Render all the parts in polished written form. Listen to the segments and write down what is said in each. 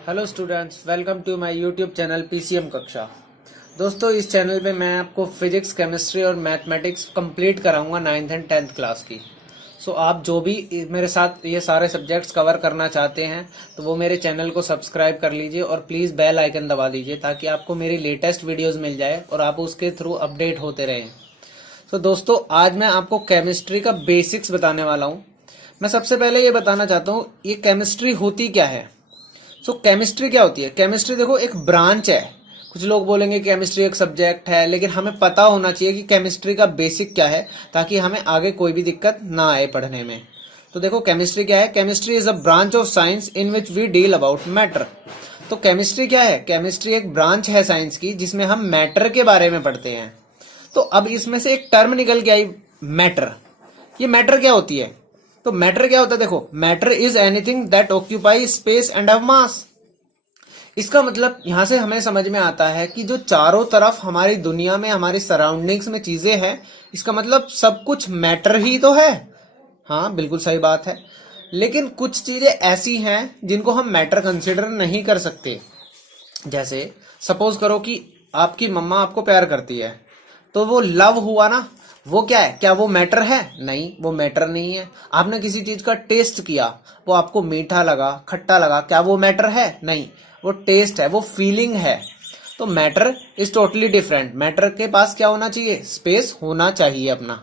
Hello students, welcome to my YouTube channel PCM कक्षा। दोस्तों, इस चैनल पे मैं आपको फिजिक्स, केमिस्ट्री और मैथमेटिक्स कंप्लीट कराऊंगा 9th एंड 10th क्लास की। सो आप जो भी मेरे साथ ये सारे सब्जेक्ट्स कवर करना चाहते हैं तो वो मेरे चैनल को सब्सक्राइब कर लीजिए और प्लीज़ बेल आइकन दबा दीजिए ताकि आपको मेरी लेटेस्ट वीडियोज़ मिल जाए और आप उसके थ्रू अपडेट होते रहें। तो दोस्तों, आज मैं आपको केमिस्ट्री का बेसिक्स बताने वाला हूँ। मैं सबसे पहले ये बताना चाहता हूँ ये केमिस्ट्री होती क्या है। केमिस्ट्री क्या होती है? केमिस्ट्री देखो एक ब्रांच है। कुछ लोग बोलेंगे केमिस्ट्री एक सब्जेक्ट है, लेकिन हमें पता होना चाहिए कि केमिस्ट्री का बेसिक क्या है ताकि हमें आगे कोई भी दिक्कत ना आए पढ़ने में। तो देखो केमिस्ट्री क्या है। Chemistry is a branch of science in which we deal about matter. तो केमिस्ट्री क्या है? केमिस्ट्री एक ब्रांच है साइंस की जिसमें हम मैटर के बारे में पढ़ते हैं। तो अब इसमें से एक टर्म निकल के आई, मैटर। ये मैटर क्या होती है? तो मैटर क्या होता है? देखो, matter is anything that occupy space and have मास। इसका मतलब यहां से हमें समझ में आता है कि जो चारों तरफ हमारी दुनिया में, हमारी सराउंडिंग्स में चीजें हैं, इसका मतलब सब कुछ मैटर ही तो है। हाँ, बिल्कुल सही बात है। लेकिन कुछ चीजें ऐसी हैं जिनको हम मैटर कंसिडर नहीं कर सकते। जैसे सपोज करो कि आपकी मम्मा आपको प्यार करती है, तो वो लव हुआ ना, वो क्या है? क्या वो मैटर है? नहीं, वो मैटर नहीं है। आपने किसी चीज का टेस्ट किया, वो आपको मीठा लगा, खट्टा लगा, क्या वो मैटर है? नहीं, वो टेस्ट है, वो फीलिंग है। तो matter is totally different. Matter के पास क्या होना चाहिए? स्पेस होना चाहिए अपना।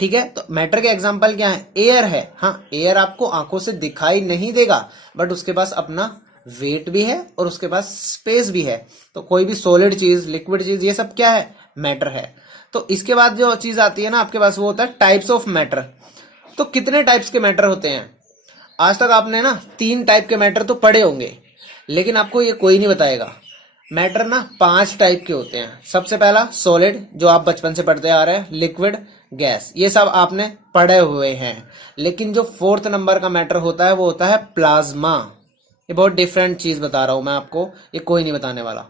ठीक है, तो मैटर के एग्जाम्पल क्या है? एयर है। हाँ, एयर आपको आंखों से दिखाई नहीं देगा, बट उसके पास अपना वेट भी है और उसके पास स्पेस भी है। तो कोई भी सॉलिड चीज, लिक्विड चीज, ये सब क्या है? मैटर है। तो इसके बाद जो चीज आती है ना आपके पास, वो होता है टाइप्स ऑफ मैटर। तो कितने टाइप्स के मैटर होते हैं? आज तक आपने ना 3 टाइप के मैटर तो पढ़े होंगे, लेकिन आपको ये कोई नहीं बताएगा। मैटर ना 5 टाइप के होते हैं। सबसे पहला सॉलिड, जो आप बचपन से पढ़ते आ रहे हैं, लिक्विड, गैस, ये सब आपने पढ़े हुए हैं। लेकिन जो 4th नंबर का मैटर होता है वो होता है प्लाज्मा। ये बहुत डिफरेंट चीज बता रहा हूं मैं आपको, ये कोई नहीं बताने वाला।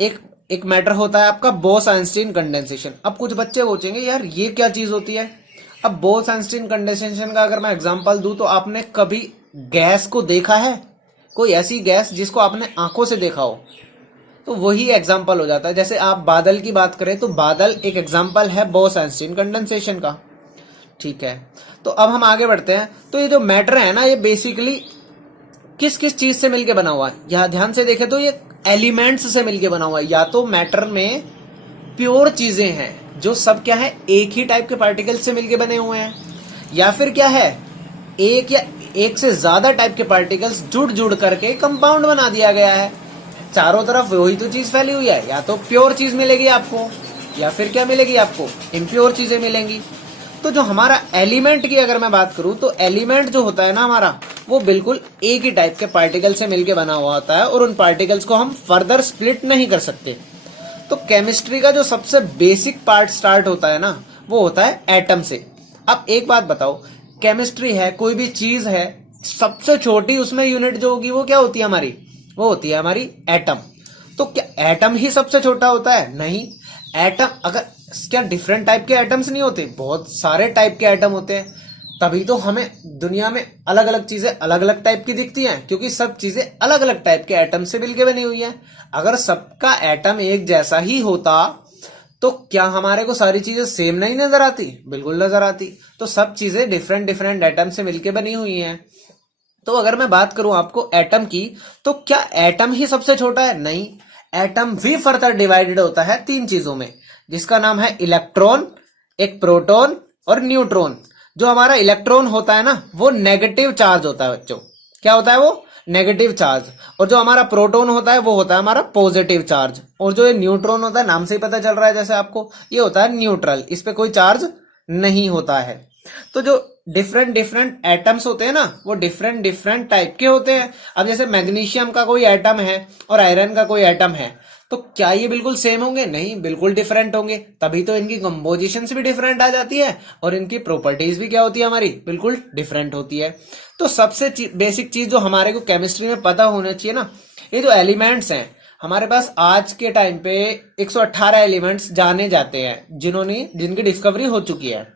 एक एक मैटर होता है आपका बोस-आइंस्टीन कंडेंसेशन। अब कुछ बच्चे पूछेंगे यार ये क्या चीज होती है। अब बोस-आइंस्टीन कंडेंसेशन का अगर मैं एग्जांपल दूं, तो आपने कभी गैस को देखा है? कोई ऐसी गैस जिसको आपने आंखों से देखा हो? तो वही एग्जाम्पल हो जाता है। जैसे आप बादल की बात करें तो बादल एक एग्जाम्पल है बोस-आइंस्टीन कंडेंसेशन का। ठीक है, तो अब हम आगे बढ़ते हैं। तो ये जो मैटर है ना, ये बेसिकली किस किस चीज से मिलके बना हुआ है? यहाँ ध्यान से देखें तो ये एलिमेंट्स से मिलके बना हुआ है। या तो मैटर में प्योर चीजें हैं जो सब क्या है, एक ही टाइप के पार्टिकल से मिलके बने हुए हैं, या फिर क्या है, एक या एक से ज्यादा टाइप के पार्टिकल्स जुड़ जुड़ करके कंपाउंड बना दिया गया है। चारों तरफ वही तो चीज फैली हुई है। या तो प्योर चीज मिलेगी आपको, या फिर क्या मिलेगी आपको? इम्प्योर चीजें मिलेंगी। तो जो हमारा एलिमेंट की अगर मैं बात करूं, तो एलिमेंट जो होता है ना हमारा, वो बिल्कुल एक ही टाइप के पार्टिकल से मिलके बना हुआ होता है और उन पार्टिकल्स को हम फर्दर स्प्लिट नहीं कर सकते। तो केमिस्ट्री का जो सबसे बेसिक पार्ट स्टार्ट होता है ना, वो होता है एटम से। अब एक बात बताओ, केमिस्ट्री है, कोई भी चीज है, सबसे छोटी उसमें यूनिट जो होगी वो क्या होती है हमारी? वो होती है हमारी एटम। तो क्या एटम ही सबसे छोटा होता है? नहीं। एटम अगर, क्या डिफरेंट टाइप के एटम्स नहीं होते? बहुत सारे टाइप के एटम होते हैं। तभी तो हमें दुनिया में अलग अलग चीजें अलग अलग टाइप की दिखती हैं, क्योंकि सब चीजें अलग अलग टाइप के एटम से मिलकर बनी हुई हैं। अगर सबका एटम एक जैसा ही होता तो क्या हमारे को सारी चीजें सेम नहीं नजर आती? बिल्कुल नजर आती। तो सब चीजें डिफरेंट डिफरेंट एटम से मिलकर बनी हुई हैं। तो अगर मैं बात करूं आपको एटम की, तो क्या एटम ही सबसे छोटा है? नहीं। एटम भी फर्दर डिवाइडेड होता है 3 चीजों में, जिसका नाम है इलेक्ट्रॉन, एक प्रोटॉन और न्यूट्रॉन। जो हमारा इलेक्ट्रॉन होता है ना, वो नेगेटिव चार्ज होता है बच्चों। क्या होता है वो? Negative charge. और जो हमारा प्रोटॉन होता है वो होता है हमारा पॉजिटिव चार्ज। और जो ये न्यूट्रॉन होता है, नाम से ही पता चल रहा है जैसे आपको, ये होता है न्यूट्रल, इस पे कोई चार्ज नहीं होता है। तो जो डिफरेंट डिफरेंट एटम्स होते हैं ना, वो डिफरेंट डिफरेंट टाइप के होते हैं। अब जैसे मैग्नीशियम का कोई एटम है और आयरन का कोई एटम है, तो क्या ये बिल्कुल सेम होंगे? नहीं, बिल्कुल डिफरेंट होंगे। तभी तो इनकी कंपोजिशन भी डिफरेंट आ जाती है और इनकी प्रॉपर्टीज भी क्या होती है हमारी? बिल्कुल डिफरेंट होती है। तो सबसे बेसिक चीज जो हमारे को केमिस्ट्री में पता होना चाहिए ना, ये जो एलिमेंट्स हैं हमारे पास आज के टाइम पे 118 एलिमेंट्स जाने जाते हैं जिनकी डिस्कवरी हो चुकी है।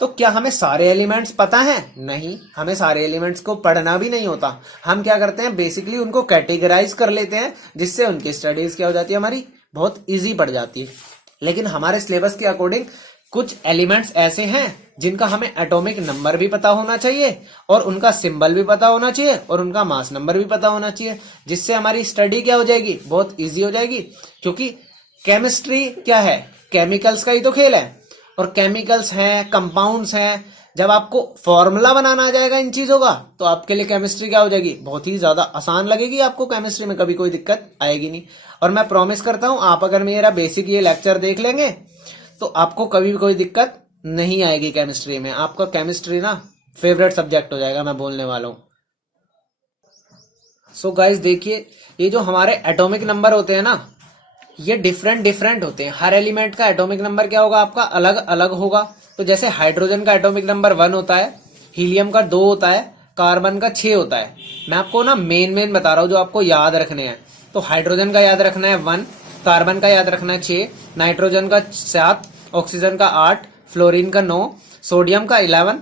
तो क्या हमें सारे एलिमेंट्स पता हैं? नहीं, हमें सारे एलिमेंट्स को पढ़ना भी नहीं होता। हम क्या करते हैं, बेसिकली उनको कैटेगराइज कर लेते हैं, जिससे उनकी स्टडीज क्या हो जाती है, हमारी बहुत इजी पड़ जाती है। लेकिन हमारे सिलेबस के अकॉर्डिंग कुछ एलिमेंट्स ऐसे हैं जिनका हमें एटॉमिक नंबर भी पता होना चाहिए और उनका सिंबल भी पता होना चाहिए और उनका मास नंबर भी पता होना चाहिए, जिससे हमारी स्टडी क्या हो जाएगी, बहुत इजी हो जाएगी। क्योंकि केमिस्ट्री क्या है, केमिकल्स का ही तो खेल है, और केमिकल्स हैं, कंपाउंड्स हैं। जब आपको फॉर्मूला बनाना आ जाएगा इन चीजों का, तो आपके लिए केमिस्ट्री क्या हो जाएगी, बहुत ही ज्यादा आसान लगेगी। आपको केमिस्ट्री में कभी कोई दिक्कत आएगी नहीं। और मैं प्रॉमिस करता हूं, आप अगर मेरा बेसिक ये लेक्चर देख लेंगे तो आपको कभी भी कोई दिक्कत नहीं आएगी केमिस्ट्री में। आपका केमिस्ट्री ना फेवरेट सब्जेक्ट हो जाएगा, मैं बोलने वाला हूं। सो गाइस देखिए, ये जो हमारे एटॉमिक नंबर होते हैं ना, ये डिफरेंट डिफरेंट होते हैं। हर एलिमेंट का एटॉमिक नंबर क्या होगा, आपका अलग अलग होगा। तो जैसे हाइड्रोजन का एटॉमिक नंबर 1 होता है, हीलियम का 2 होता है, कार्बन का 6 होता है। मैं आपको ना मेन बता रहा हूं जो आपको याद रखने हैं। तो हाइड्रोजन का याद रखना है 1, कार्बन का याद रखना है 6, नाइट्रोजन का 7, ऑक्सीजन का 8, फ्लोरीन का 9, सोडियम का 11,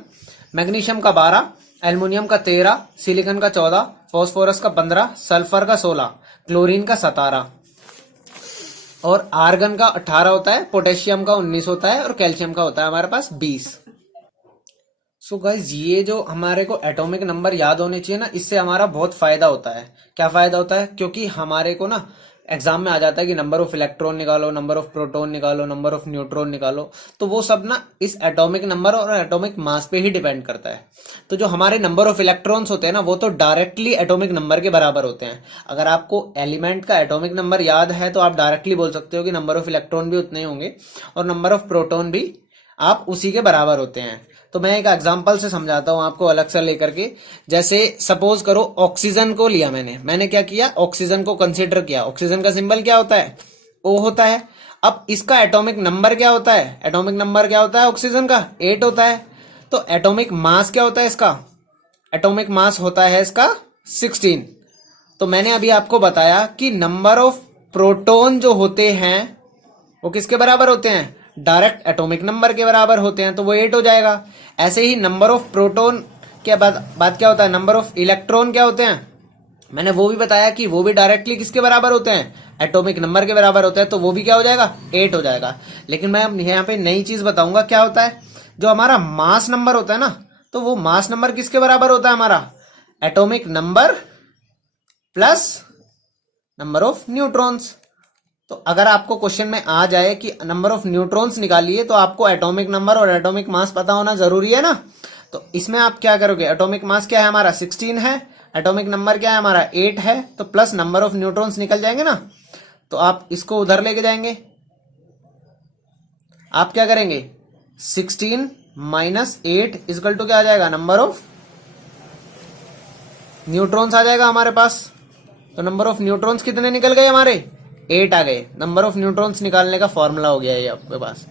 मैग्नीशियम का 12, एल्युमिनियम का 13, सिलिकॉन का 14, फॉस्फोरस का 15, सल्फर का 16, क्लोरीन का 17 और आर्गन का 18 होता है, पोटेशियम का 19 होता है और कैल्शियम का होता है हमारे पास 20। सो गाइज ये जो हमारे को एटॉमिक नंबर याद होने चाहिए ना, इससे हमारा बहुत फायदा होता है। क्या फायदा होता है, क्योंकि हमारे को ना एग्जाम में आ जाता है कि नंबर ऑफ इलेक्ट्रॉन निकालो, नंबर ऑफ प्रोटॉन निकालो, नंबर ऑफ न्यूट्रॉन निकालो। तो वो सब ना इस एटॉमिक नंबर और एटॉमिक मास पे ही डिपेंड करता है। तो जो हमारे नंबर ऑफ इलेक्ट्रॉन्स होते हैं ना, वो तो डायरेक्टली एटॉमिक नंबर के बराबर होते हैं। अगर आपको एलिमेंट का एटॉमिक नंबर याद है तो आप डायरेक्टली बोल सकते हो कि नंबर ऑफ इलेक्ट्रॉन भी उतने ही होंगे और नंबर ऑफ प्रोटॉन भी आप उसी के बराबर होते हैं। तो मैं एक एग्जांपल से समझाता हूं आपको अलग से लेकर के। जैसे सपोज करो ऑक्सीजन को लिया मैंने क्या किया, ऑक्सीजन को कंसीडर किया। ऑक्सीजन का सिंबल क्या होता है, O होता है। अब इसका एटॉमिक नंबर क्या होता है, एटॉमिक नंबर क्या होता है ऑक्सीजन का, 8 होता है। तो एटॉमिक मास क्या होता है इसका, एटॉमिक मास होता है इसका 16। तो मैंने अभी आपको बताया कि नंबर ऑफ प्रोटॉन जो होते हैं वो किसके बराबर होते हैं, डायरेक्ट एटॉमिक नंबर के बराबर होते हैं, तो वो 8 हो जाएगा। ऐसे ही नंबर ऑफ प्रोटॉन के बाद क्या होता है, नंबर ऑफ इलेक्ट्रॉन क्या होते हैं, मैंने वो भी बताया कि वो भी डायरेक्टली किसके बराबर होते हैं, एटॉमिक नंबर के बराबर होते हैं। तो वो भी क्या हो जाएगा, 8 हो जाएगा। लेकिन मैं यहाँ पे नई चीज बताऊंगा, क्या होता है, जो हमारा मास नंबर होता है ना, तो वो मास नंबर किसके बराबर होता है, हमारा atomic number plus number of neutrons. तो अगर आपको क्वेश्चन में आ जाए कि नंबर ऑफ न्यूट्रॉन्स निकालिए, तो आपको एटॉमिक नंबर और एटॉमिक मास पता होना जरूरी है ना। तो इसमें आप क्या करोगे, एटॉमिक मास क्या है हमारा 16 है, एटॉमिक नंबर क्या है हमारा 8 है, तो प्लस नंबर ऑफ न्यूट्रॉन्स निकल जाएंगे ना। तो आप इसको उधर लेके जाएंगे, आप क्या करेंगे, 16 माइनस 8 इक्वल टू क्या आ जाएगा, नंबर ऑफ न्यूट्रॉन्स आ जाएगा हमारे पास। तो नंबर ऑफ न्यूट्रॉन्स कितने निकल गए हमारे, 8 आ गए। नंबर ऑफ न्यूट्रॉन्स निकालने का फॉर्मूला हो गया ये आपके पास।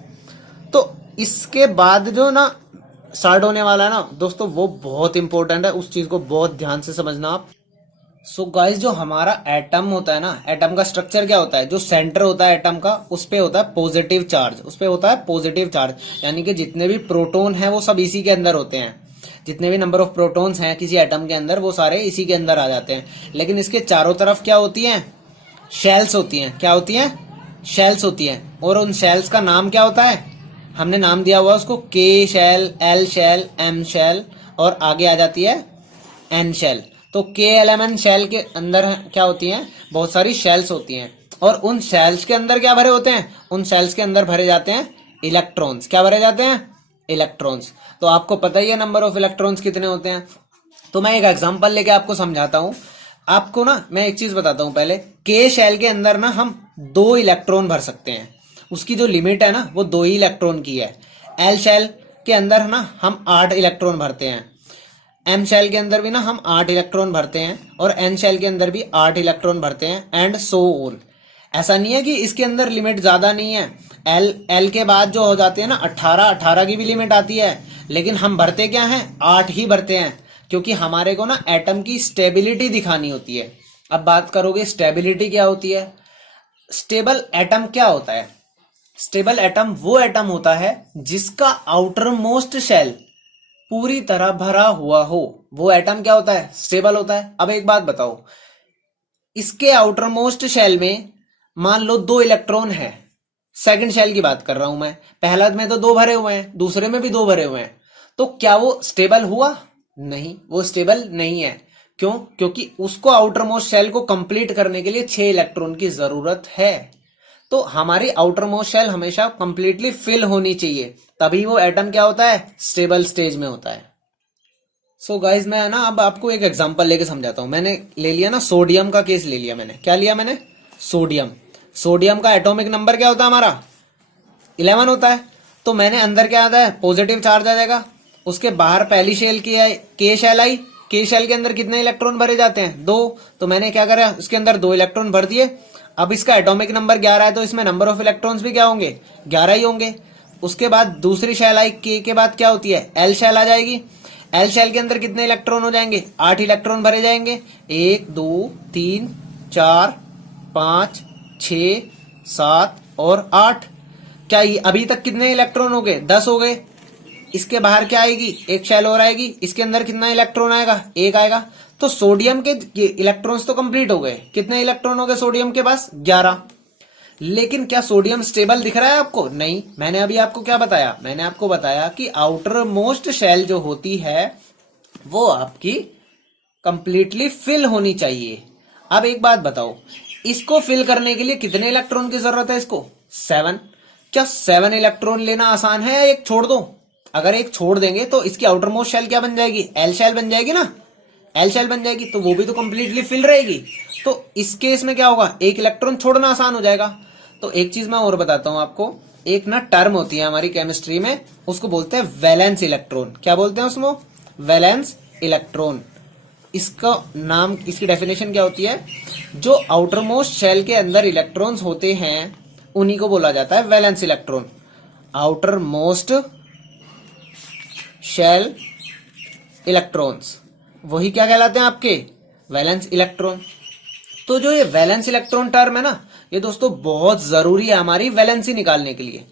तो इसके बाद जो ना स्टार्ट होने वाला है ना दोस्तों, वो बहुत इंपॉर्टेंट है, उस चीज को बहुत ध्यान से समझना आप। सो गाइस जो हमारा एटम होता है ना, एटम का स्ट्रक्चर क्या होता है, जो सेंटर होता है एटम का, उस पे होता है पॉजिटिव चार्ज, उस पे होता है पॉजिटिव चार्ज। यानी कि जितने भी प्रोटॉन हैं वो सब इसी के अंदर होते हैं। जितने भी नंबर ऑफ प्रोटॉन्स हैं किसी एटम के अंदर, वो सारे इसी के अंदर आ जाते हैं। लेकिन इसके चारों तरफ क्या होती हैं, शेल्स होती हैं। क्या होती हैं, शेल्स होती हैं। और उन शेल्स का नाम क्या होता है, हमने नाम दिया हुआ उसको K shell, L shell, M shell और आगे आ जाती है एन शेल। तो के एल एम एन शेल के अंदर क्या होती हैं, बहुत सारी शेल्स होती हैं। और उन शेल्स के अंदर क्या भरे होते हैं, उन शेल्स के अंदर भरे जाते हैं इलेक्ट्रॉन्स। क्या भरे जाते हैं, इलेक्ट्रॉन्स। तो आपको पता ही है नंबर ऑफ इलेक्ट्रॉन्स कितने होते हैं। तो मैं एक एग्जांपल लेके आपको समझाता हूं। आपको ना मैं एक चीज बताता हूं पहले, के शेल के अंदर ना हम 2 इलेक्ट्रॉन भर सकते हैं। उसकी जो लिमिट है ना वो 2 ही इलेक्ट्रॉन की है। एल शेल के अंदर ना हम 8 इलेक्ट्रॉन भरते हैं। एम शेल के अंदर भी ना हम 8 इलेक्ट्रॉन भरते हैं और एन शेल के अंदर भी 8 इलेक्ट्रॉन भरते हैं एंड सो ऑन। ऐसा नहीं है कि इसके अंदर लिमिट ज्यादा नहीं है। एल के बाद जो हो जाते हैं ना 18 की भी लिमिट आती है, लेकिन हम भरते क्या हैं, 8 ही भरते हैं, क्योंकि हमारे को ना एटम की स्टेबिलिटी दिखानी होती है। अब बात करोगे स्टेबिलिटी क्या होती है, स्टेबल एटम क्या होता है। स्टेबल एटम वो एटम होता है जिसका आउटर मोस्ट शेल पूरी तरह भरा हुआ हो, वो एटम क्या होता है, स्टेबल होता है। अब एक बात बताओ, इसके आउटर मोस्ट शेल में मान लो 2 इलेक्ट्रॉन है, सेकंड शेल की बात कर रहा हूं मैं, पहला में तो 2 भरे हुए हैं, दूसरे में भी 2 भरे हुए हैं, तो क्या वो स्टेबल हुआ? नहीं, वो स्टेबल नहीं है। क्यों? क्योंकि उसको आउटर मोस्ट शेल को कंप्लीट करने के लिए 6 इलेक्ट्रॉन की जरूरत है। तो हमारी आउटर मोस्ट शेल हमेशा कंप्लीटली फिल होनी चाहिए, तभी वो एटम क्या होता है, स्टेबल स्टेज में होता है। सो गाइज मैं ना अब आपको एक एग्जांपल लेके समझाता हूं। मैंने ले लिया ना सोडियम का केस ले लिया, मैंने क्या लिया, मैंने सोडियम। सोडियम का एटॉमिक नंबर क्या होता है हमारा, 11 होता है। तो मैंने अंदर क्या आता है, पॉजिटिव चार्ज आ जाएगा। उसके बाहर पहली शेल की है के शेल आई, के शेल के अंदर कितने इलेक्ट्रॉन भरे जाते हैं, 2। तो मैंने क्या करा, उसके अंदर 2 इलेक्ट्रॉन भर दिए। अब इसका एटॉमिक नंबर 11 है, तो इसमें नंबर ऑफ इलेक्ट्रॉन्स भी क्या होंगे, 11 ही होंगे। उसके बाद दूसरी शेल आई, के बाद क्या होती है, एल शेल आ जाएगी। एल शेल के अंदर कितने इलेक्ट्रॉन हो जाएंगे, 8 इलेक्ट्रॉन भरे जाएंगे। 1 2 3 4 5 6 7 और 8। क्या अभी तक कितने इलेक्ट्रॉन हो गए, 10 हो गए। इसके बाहर क्या आएगी, एक शेल और आएगी, इसके अंदर कितना इलेक्ट्रॉन आएगा, 1 आएगा। तो सोडियम के इलेक्ट्रॉन्स तो कंप्लीट हो गए। कितने इलेक्ट्रॉन हो गए सोडियम के पास, 11। लेकिन क्या सोडियम स्टेबल दिख रहा है आपको, नहीं। मैंने अभी आपको क्या बताया, मैंने आपको बताया कि आउटर मोस्ट शेल जो होती है वो आपकी कंप्लीटली फिल होनी चाहिए। अब एक बात बताओ, इसको फिल करने के लिए कितने इलेक्ट्रॉन की जरूरत है, इसको 7। क्या 7 इलेक्ट्रॉन लेना आसान है या एक छोड़ दो? अगर एक छोड़ देंगे तो इसकी आउटर मोस्ट शेल क्या बन जाएगी, एल शेल बन जाएगी ना, एल शेल बन जाएगी, तो वो भी तो कंप्लीटली फिल रहेगी। तो इस केस में क्या होगा, एक इलेक्ट्रॉन छोड़ना आसान हो जाएगा। तो एक चीज मैं और बताता हूं आपको, एक ना टर्म होती है हमारी केमिस्ट्री में, उसको बोलते हैं वैलेंस इलेक्ट्रॉन। क्या बोलते हैं उसको, वैलेंस इलेक्ट्रॉन। इसका नाम, इसकी डेफिनेशन क्या होती है, जो आउटर मोस्ट शेल के अंदर इलेक्ट्रॉन्स होते हैं उन्हीं को बोला जाता है valence electron. Outermost shell electrons वही क्या कहलाते हैं आपके, वैलेंस इलेक्ट्रॉन। तो जो ये वैलेंस इलेक्ट्रॉन टर्म है ना, ये दोस्तों बहुत जरूरी है हमारी वैलेंसी निकालने के लिए।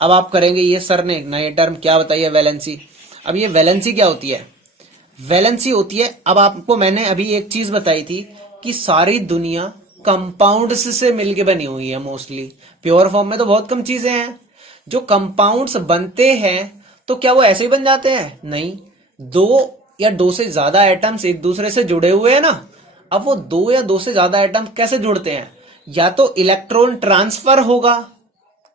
अब आप करेंगे ये सर ने नए टर्म क्या बताइए, वैलेंसी। अब ये वैलेंसी क्या होती है, वैलेंसी होती है, अब आपको मैंने अभी एक चीज बताई थी कि सारी दुनिया कंपाउंड्स से मिलके बनी हुई है मोस्टली। प्योर फॉर्म में तो बहुत कम चीजें हैं। जो कंपाउंड्स बनते हैं तो क्या वो ऐसे ही बन जाते हैं, नहीं। 2 या 2 से ज्यादा एटम्स एक दूसरे से जुड़े हुए हैं ना। अब वो 2 या 2 से ज्यादा एटम कैसे जुड़ते हैं, या तो इलेक्ट्रॉन ट्रांसफर होगा,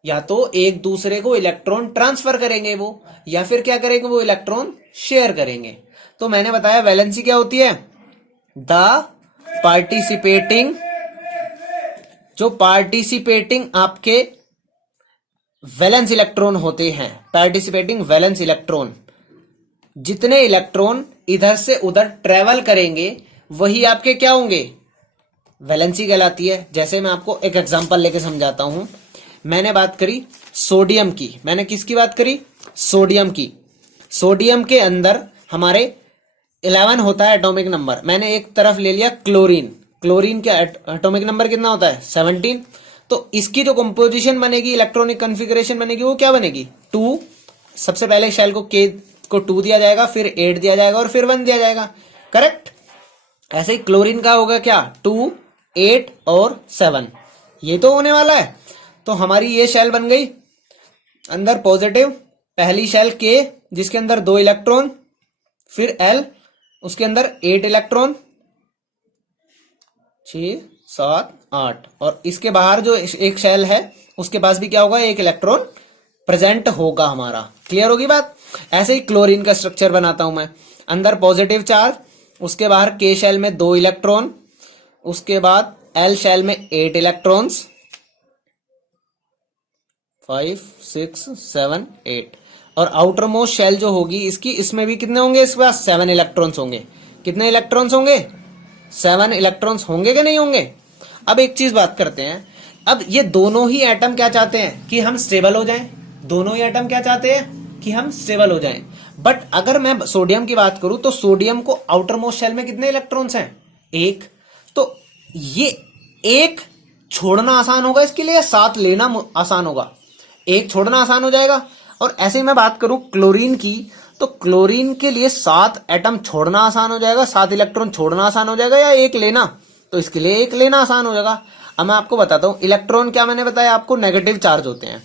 या तो एक दूसरे को इलेक्ट्रॉन ट्रांसफर करेंगे वो, या फिर क्या करेंगे, वो इलेक्ट्रॉन शेयर करेंगे। तो मैंने बताया वैलेंसी क्या होती है, द पार्टिसिपेटिंग, जो पार्टिसिपेटिंग आपके वैलेंस इलेक्ट्रॉन होते हैं, पार्टिसिपेटिंग वैलेंस इलेक्ट्रॉन, जितने इलेक्ट्रॉन इधर से उधर ट्रेवल करेंगे वही आपके क्या होंगे, वैलेंसी कहलाती है। जैसे मैं आपको एक एग्जांपल लेके समझाता हूं। मैंने बात करी सोडियम की, मैंने किसकी बात करी, सोडियम की। सोडियम के अंदर हमारे 11 होता है एटॉमिक नंबर। मैंने एक तरफ ले लिया क्लोरीन, क्लोरीन का एटॉमिक नंबर कितना होता है, 17। तो इसकी जो कंपोजिशन बनेगी, इलेक्ट्रॉनिक कॉन्फ़िगरेशन बनेगी, वो क्या बनेगी, 2। सबसे पहले शेल को के को 2 दिया जाएगा, फिर 8 दिया जाएगा और फिर 1 दिया जाएगा, करेक्ट। ऐसे ही क्लोरीन का होगा क्या, 2 8 और 7, ये तो होने वाला है। तो हमारी ये शेल बन गई, अंदर पॉजिटिव पहली शेल के जिसके अंदर 2 इलेक्ट्रॉन, फिर एल उसके अंदर 8 इलेक्ट्रॉन, 6 7 8, और इसके बाहर जो एक शेल है उसके पास भी क्या होगा, एक इलेक्ट्रॉन प्रेजेंट होगा हमारा। क्लियर होगी बात। ऐसे ही क्लोरीन का स्ट्रक्चर बनाता हूं मैं, अंदर पॉजिटिव चार्ज, उसके बाहर के शेल में 2 इलेक्ट्रॉन, उसके बाद एल शेल में 8 इलेक्ट्रॉन्स, 5 6 7 8, और आउटर मोस्ट शेल जो होगी इसकी, इसमें भी कितने होंगे, इसके पास 7 इलेक्ट्रॉन्स होंगे। कितने इलेक्ट्रॉन्स होंगे, 7 इलेक्ट्रॉन्स होंगे कि नहीं होंगे। अब एक चीज बात करते हैं, अब ये दोनों ही एटम क्या चाहते हैं कि हम स्टेबल हो जाएं, दोनों ही एटम क्या चाहते हैं कि हम स्टेबल हो जाएं। बट अगर मैं सोडियम की बात करूं तो सोडियम को आउटर मोस्ट शेल में कितने इलेक्ट्रॉन्स हैं, 1। तो ये 1 छोड़ना आसान होगा इसके लिए या 7 लेना आसान होगा, एक छोड़ना आसान हो जाएगा। और ऐसे ही मैं बात करूं क्लोरीन की, तो क्लोरीन के लिए 7 एटम छोड़ना आसान हो जाएगा, 7 इलेक्ट्रॉन छोड़ना आसान हो जाएगा, या एक लेना, तो इसके लिए एक लेना आसान हो जाएगा। अब मैं आपको बताता हूं, इलेक्ट्रॉन क्या मैंने बताया आपको, नेगेटिव चार्ज होते हैं।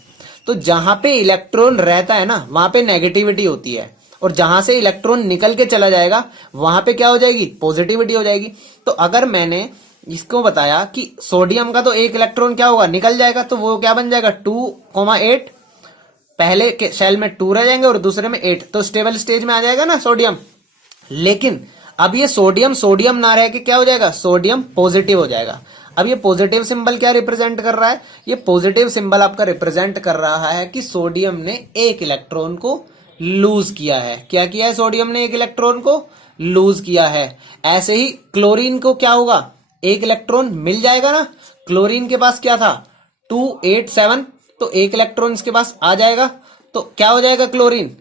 तो जहां पे इलेक्ट्रॉन रहता है ना, वहां पे नेगेटिविटी होती है, और जहां से इलेक्ट्रॉन निकल के चला जाएगा वहां पे क्या हो जाएगी, पॉजिटिविटी हो जाएगी। तो अगर मैंने इसको बताया कि सोडियम का तो एक इलेक्ट्रॉन क्या होगा, निकल जाएगा, तो वो क्या बन जाएगा 2,8, पहले के सेल में 2 रह जाएंगे और दूसरे में 8, तो स्टेबल स्टेज में आ जाएगा ना सोडियम। लेकिन अब ये सोडियम सोडियम ना रह के क्या हो जाएगा, सोडियम पॉजिटिव हो जाएगा। अब ये पॉजिटिव सिंबल क्या रिप्रेजेंट कर रहा है, ये पॉजिटिव सिंबल आपका रिप्रेजेंट कर रहा है कि सोडियम ने एक इलेक्ट्रॉन को लूज किया है। क्या किया है, सोडियम ने एक इलेक्ट्रॉन को लूज किया है। ऐसे ही क्लोरीन को क्या होगा, एक इलेक्ट्रॉन मिल जाएगा ना, क्लोरीन के पास क्या था 287, तो एक इलेक्ट्रॉन इसके पास आ जाएगा, तो क्या हो जाएगा क्लोरीन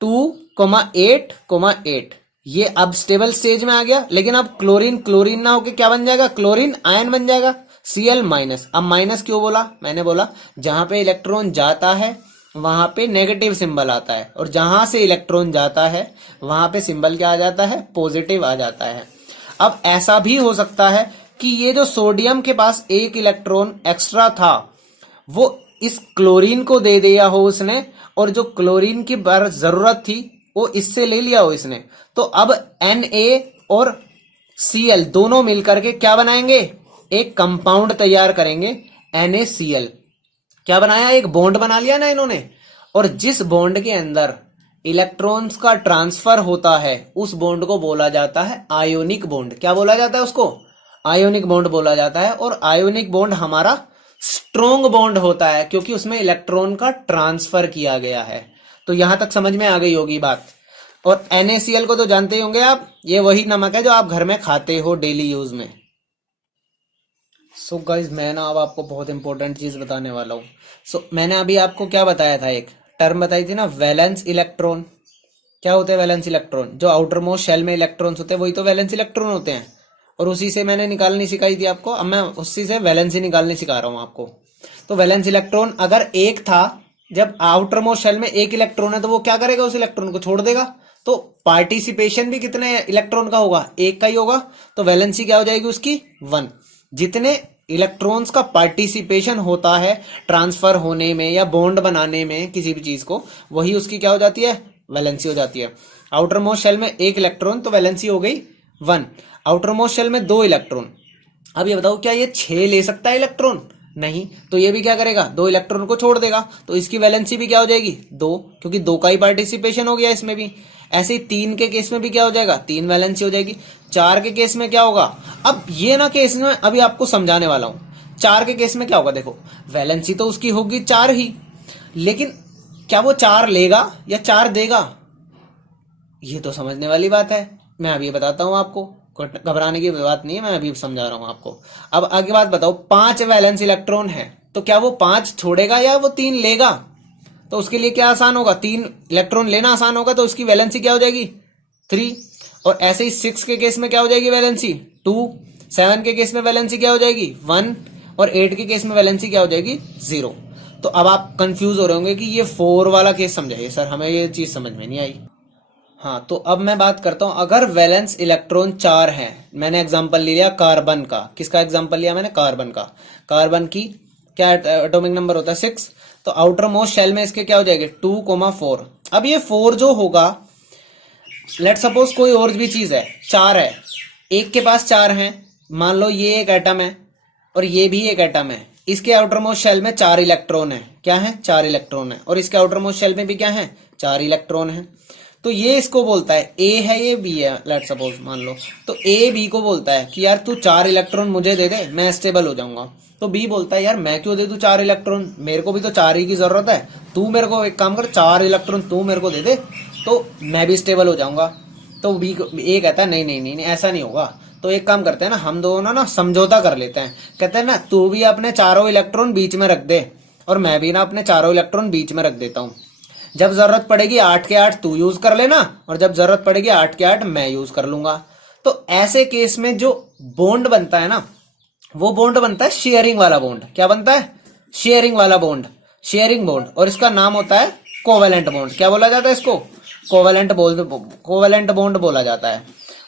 2,8,8, ये अब स्टेबल स्टेज में आ गया। लेकिन अब क्लोरीन क्लोरीन ना होके क्या बन जाएगा, क्लोरीन आयन बन जाएगा Cl माइनस। अब माइनस क्यों बोला, मैंने बोला जहां पे इलेक्ट्रॉन जाता है वहां पे नेगेटिव सिंबल आता है, और जहां से इलेक्ट्रॉन जाता है वहां पे सिंबल क्या आ जाता है, पॉजिटिव आ जाता है। अब ऐसा भी हो सकता है कि ये जो सोडियम के पास एक इलेक्ट्रॉन एक्स्ट्रा था वो इस क्लोरीन को दे दिया हो उसने, और जो क्लोरीन की जरूरत थी वो इससे ले लिया हो इसने। तो अब Na और Cl दोनों मिलकर के क्या बनाएंगे, एक कंपाउंड तैयार करेंगे NaCl। क्या बनाया, एक बॉन्ड बना लिया ना इन्होंने, और जिस बॉन्ड के अंदर इलेक्ट्रॉन्स का ट्रांसफर होता है उस बॉन्ड को बोला जाता है आयोनिक बॉन्ड। क्या बोला जाता है उसको, आयोनिक बॉन्ड बोला जाता है। और आयोनिक बॉन्ड हमारा स्ट्रोंग बॉन्ड होता है क्योंकि उसमें इलेक्ट्रॉन का ट्रांसफर किया गया है। तो यहां तक समझ में आ गई होगी बात। और NaCl को तो जानते ही होंगे आप, ये वही नमक है जो आप घर में खाते हो डेली यूज में। सो गाइज मैं ना अब आपको बहुत इंपॉर्टेंट चीज बताने वाला हूँ। मैंने अभी आपको क्या बताया था, एक टर्म बताई थी ना, वैलेंस इलेक्ट्रॉन। क्या होते हैं वैलेंस इलेक्ट्रॉन, जो आउटर मोस्ट शेल में इलेक्ट्रॉन्स होते हैं वही तो वैलेंस इलेक्ट्रॉन होते हैं। और उसी से मैंने निकालनी सिखाई थी आपको, अब मैं उसी से वैलेंसी निकालनी सिखा रहा हूँ आपको। तो वैलेंस इलेक्ट्रॉन अगर एक था, जब आउटर मोस्ट शेल में एक इलेक्ट्रॉन है तो वो क्या करेगा, उस इलेक्ट्रॉन को छोड़ देगा। तो पार्टिसिपेशन भी कितने इलेक्ट्रॉन का होगा, एक का ही होगा। तो वैलेंसी क्या हो जाएगी उसकी 1। जितने इलेक्ट्रॉन्स का पार्टिसिपेशन होता है ट्रांसफर होने में या बॉन्ड बनाने में किसी भी चीज को, वही उसकी क्या हो जाती है, वैलेंसी हो जाती है। आउटर मोस्ट शेल में एक इलेक्ट्रॉन तो वैलेंसी हो गई 1। आउटर मोस्ट शेल में 2 इलेक्ट्रॉन। अब ये बताओ क्या ये 6 ले सकता है इलेक्ट्रॉन, नहीं, तो ये भी क्या करेगा, 2 इलेक्ट्रॉन को छोड़ देगा, तो इसकी वैलेंसी भी क्या हो जाएगी 2, क्योंकि 2 का ही पार्टिसिपेशन हो गया इसमें भी। ऐसे ही 3 के केस में भी क्या हो जाएगा, 3 वैलेंसी हो जाएगी। 4 के केस में क्या होगा, अब ये ना केस में अभी आपको समझाने वाला हूं। 4 के केस में क्या होगा, देखो वैलेंसी तो उसकी होगी 4 ही, लेकिन क्या वो 4 लेगा या 4 देगा, ये तो समझने वाली बात है। मैं अभी बताता हूं आपको, घबराने की बात नहीं है, मैं अभी समझा रहा हूं आपको। अब आगे बात बताओ, 5 वैलेंस इलेक्ट्रॉन है तो क्या वो 5 छोड़ेगा या वो 3 लेगा, तो उसके लिए क्या आसान होगा, 3 इलेक्ट्रॉन लेना आसान होगा, तो उसकी वैलेंसी क्या हो जाएगी 3। और ऐसे ही 6 के केस में क्या हो जाएगी वैलेंसी 2, 7 के केस में वैलेंसी क्या हो जाएगी 1, और 8 के केस में वैलेंसी क्या हो जाएगी 0। तो अब आप कंफ्यूज हो रहे होंगे कि ये 4 वाला केस समझाइए सर, हमें ये चीज समझ में नहीं आई। हाँ, तो अब मैं बात करता हूं, अगर वैलेंस इलेक्ट्रॉन 4 है, मैंने एग्जांपल लिया कार्बन का। किसका एग्जांपल लिया मैंने, कार्बन का। कार्बन की क्या एटॉमिक नंबर होता है 6, तो आउटर मोस्ट शेल में इसके क्या हो जाएंगे 2,4। अब ये 4 जो होगा, लेट सपोज कोई और भी चीज है, 4 है, एक के पास 4 है, मान लो ये एक एटम है और ये भी एक एटम है, इसके आउटर मोस्ट शेल में 4 इलेक्ट्रॉन है, क्या है 4 इलेक्ट्रॉन है, और इसके आउटर मोस्ट शेल में भी क्या है 4 इलेक्ट्रॉन है। तो ये इसको बोलता है, ए है ये बी है, लेट सपोज मान लो, तो ए बी को बोलता है कि यार तू 4 इलेक्ट्रॉन मुझे दे दे, मैं स्टेबल हो जाऊंगा। तो बी बोलता है यार मैं क्यों दे दूं 4 इलेक्ट्रॉन, मेरे को भी तो 4 ही की जरूरत है, तू मेरे को एक काम कर 4 इलेक्ट्रॉन तू मेरे को दे दे तो मैं भी स्टेबल हो जाऊंगा। तो बी ए कहता है नहीं नहीं नहीं नहीं ऐसा नहीं होगा, तो एक काम करते हैं ना, हम दोनों ना समझौता कर लेते हैं। कहते हैं ना तू भी अपने 4 इलेक्ट्रॉन बीच में रख दे और मैं भी ना अपने 4 इलेक्ट्रॉन बीच में रख देता हूं। जब जरूरत पड़ेगी 8 के 8 तू यूज कर लेना, और जब जरूरत पड़ेगी 8 के 8 मैं यूज कर लूंगा। तो ऐसे केस में जो बॉन्ड बनता है ना, वो बॉन्ड बनता है शेयरिंग वाला बॉन्ड। क्या बनता है, शेयरिंग वाला बॉन्ड। शेयरिंग बॉन्ड, और इसका नाम होता है कोवेलेंट बॉन्ड। क्या बोला जाता है इसको? कोवेलेंट बॉन्ड बोला जाता है।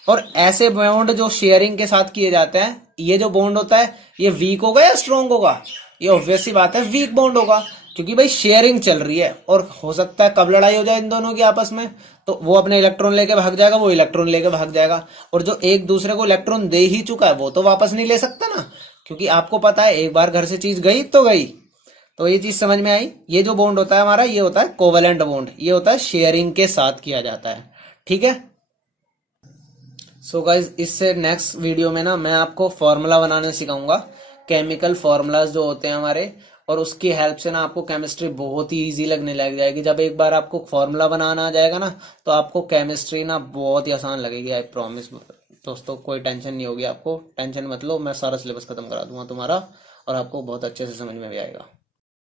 और ऐसे बॉन्ड जो शेयरिंग के साथ किए जाते हैं, ये जो बॉन्ड होता है ये वीक होगा या स्ट्रॉन्ग होगा? ये ऑब्वियस सी बात है वीक बॉन्ड होगा, क्योंकि भाई शेयरिंग चल रही है और हो सकता है कब लड़ाई हो जाए इन दोनों की आपस में, तो वो अपने इलेक्ट्रॉन लेके भाग जाएगा, वो इलेक्ट्रॉन लेके भाग जाएगा, और जो एक दूसरे को इलेक्ट्रॉन दे ही चुका है वो तो वापस नहीं ले सकता ना, क्योंकि आपको पता है एक बार घर से चीज गई तो गई। तो ये चीज समझ में आई। ये जो बॉन्ड होता है हमारा, ये होता है कोवेलेंट बॉन्ड, ये होता है शेयरिंग के साथ किया जाता है। ठीक है। सो गाइज, इससे नेक्स्ट वीडियो में ना मैं आपको फॉर्मूला बनाने सिखाऊंगा, केमिकल फॉर्मूलाज जो होते हैं हमारे, और उसकी हेल्प से ना आपको केमिस्ट्री बहुत ही इजी लगने लग जाएगी। जब एक बार आपको फॉर्मूला बनाना आ जाएगा ना, तो आपको केमिस्ट्री ना बहुत ही आसान लगेगी, आई प्रॉमिस। दोस्तों कोई टेंशन नहीं होगी, आपको टेंशन मत लो, मैं सारा सिलेबस खत्म करा दूंगा तुम्हारा, और आपको बहुत अच्छे से समझ में भी आएगा।